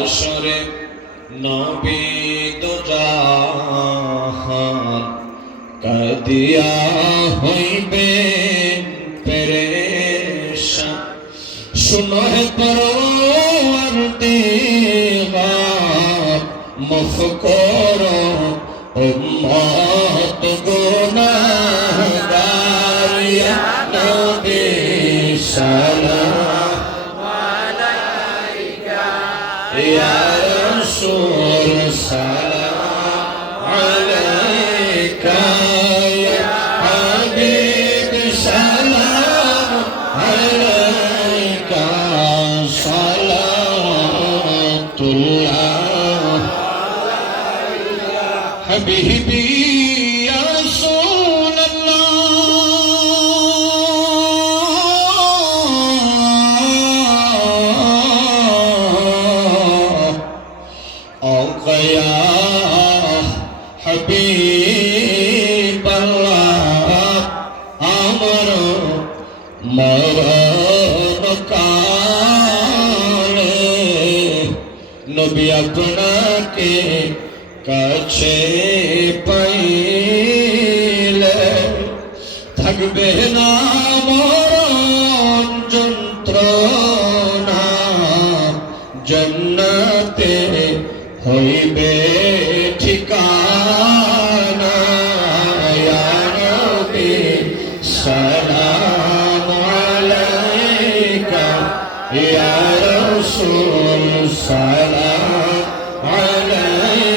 হাসরে নবী দো জাহান কাদিয়া হইবে পেরেশান। শুনো হে পরওয়ারদিগার মাফ করো উম্মত গুনাহগার। ইয়া নবী সালাম আলাইকা, ইয়া রাসূল সালাম আলাইকা, ইয়া হাবিব সালাম আলাইকা, সালাতুল্লাহ হাবিবি ইয়া রাসূলাল্লাহ। آقا یا حبیب اللہ আমার মরণ কালে নবী আপনাকে কাছে পাইলে থাকবে না মরণ যন্ত্রণা, জান্নাতে হইবে ঠিকানা। ইয়া নবী সালাম আলাইকা, ইয়া রাসূল সালাম আলাইকা।